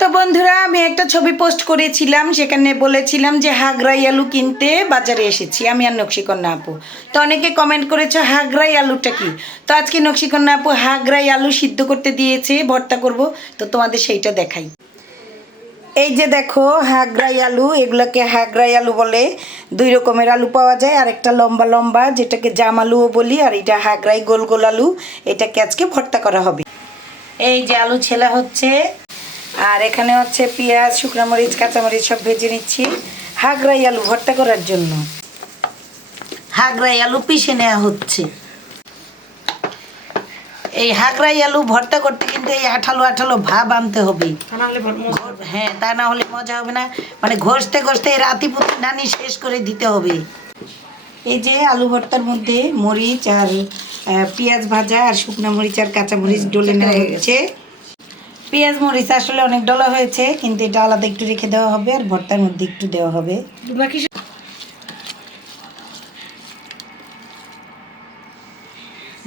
তো বন্ধুরা আমি একটা ছবি পোস্ট করেছিলাম, সেখানে বলেছিলাম যে হাগরাই আলু কিনতে বাজারে এসেছি আমি আর নকশিকন্যা আপু। তো অনেকে কমেন্ট করেছো হাগরাই আলুটা কি। তো আজকে নকশিকন্যা আপু হাগরাই আলু সিদ্ধ করতে দিয়েছে, ভর্তা করব। তো তোমাদের সেইটা দেখাই। এই যে দেখো হাগরাই আলু, এগুলোকে হাগরাই আলু বলে। দুই রকমের আলু পাওয়া যায়, আর একটা লম্বা লম্বা যেটাকে জাম আলুও বলি, আর এটা হাগরাই গোল গোল আলু। এটাকে আজকে ভর্তা করা হবে। এই যে আলু ছেলা হচ্ছে, আর এখানে হচ্ছে পেঁয়াজ, শুকনো মরিচ, কাঁচামরিচ সব ভেজে নিচ্ছি হাগরাই আলু ভর্তা করার জন্য। হাগরাই আলু পিষে নেওয়া হচ্ছে। এই হাগরাই আলু ভর্তা করতে কিন্তু এই আঠালো আঠালো ভাব আনতে হবে। হ্যাঁ, তা না হলে মজা হবে না। মানে ঘষতে ঘষতে রাতি পুতি নানি শেষ করে দিতে হবে। এই যে আলু ভর্তার মধ্যে মরিচ আর পেঁয়াজ ভাজা আর শুকনো মরিচ আর কাঁচামরিচ ডলে নেওয়া হচ্ছে। পেঁয়াজ মরিচ আসলে অনেক ডলা হয়েছে, কিন্তু এটা আলাদা একটু রেখে দেওয়া হবে, আর ভর্তার মধ্যে একটু দেওয়া হবে।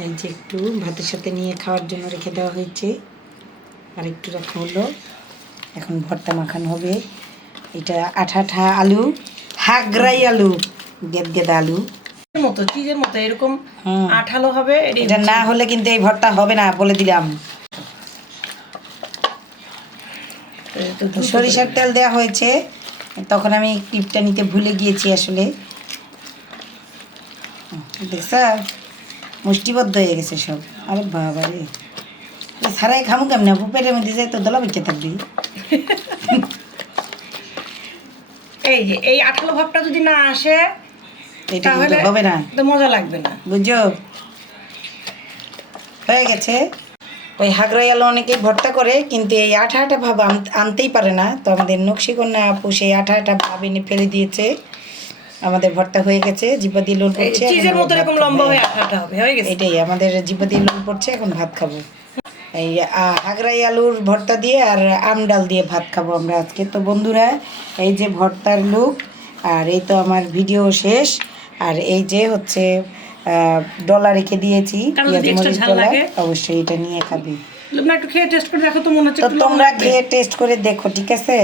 এই যে একটু ভাতের সাথে নিয়ে খাওয়ার জন্য রেখে দেওয়া হয়েছে, আর একটু রাখা হলো। এখন ভর্তা মাখানো হবে। এটা আঠা আঠা আলু, হাগরাই আলু, গেদগেদা আলু মতো চিজের মতো এরকম আঠালো হবে। এটা না হলে কিন্তু এই ভর্তা হবে না, বলে দিলাম। সরিষার তেল দেওয়া হয়েছে, তখন আমি ক্লিপটা নিতে ভুলে গিয়েছি আসলে। দেখছ মুষ্টিবদ্ধ হয়ে গেছে সব। আরে বাবা রে, সারাই খামু কেমন পেটের মধ্যে যাই তো দলা বেঁচে থাকবি। এই যে এই আঠালো ভাবটা যদি না আসে এটা কিন্তু হবে না, তো মজা লাগবে না, বুঝছো। হয়ে গেছে। ওই হাগরাই আলু অনেকেই ভর্তা করে, কিন্তু এই আঠা আঠা ভাব আনতেই পারে না। তো আমাদের নকশিকন্যা আপু সেই আঠা আঠা ভাব এনে ফেলে দিয়েছে। আমাদের ভর্তা হয়ে গেছে, জিব্বা দিয়ে লোল পড়ছে। চিজের মতো এরকম লম্বা হয়ে আঠাটা হবে, হয়ে গেছে। এটাই আমাদের জিব্বা দিয়ে লোল পড়ছে, এখন ভাত খাবো। এই হাগরাই আলুর ভর্তা দিয়ে আর আম ডাল দিয়ে ভাত খাবো আমরা আজকে। তো বন্ধুরা, এই যে ভর্তার লুক, আর এই তো আমার ভিডিও শেষ। আর এই যে হচ্ছে ডলা রেখে দিয়েছি, পেঁয়াজ মরিচ ডলা। অবশ্যই এটা নিয়ে খাবি। একটু খেয়ে টেস্ট করে দেখো তো, মনে হচ্ছে তো তোমরা খেয়ে টেস্ট করে দেখো, ঠিক আছে।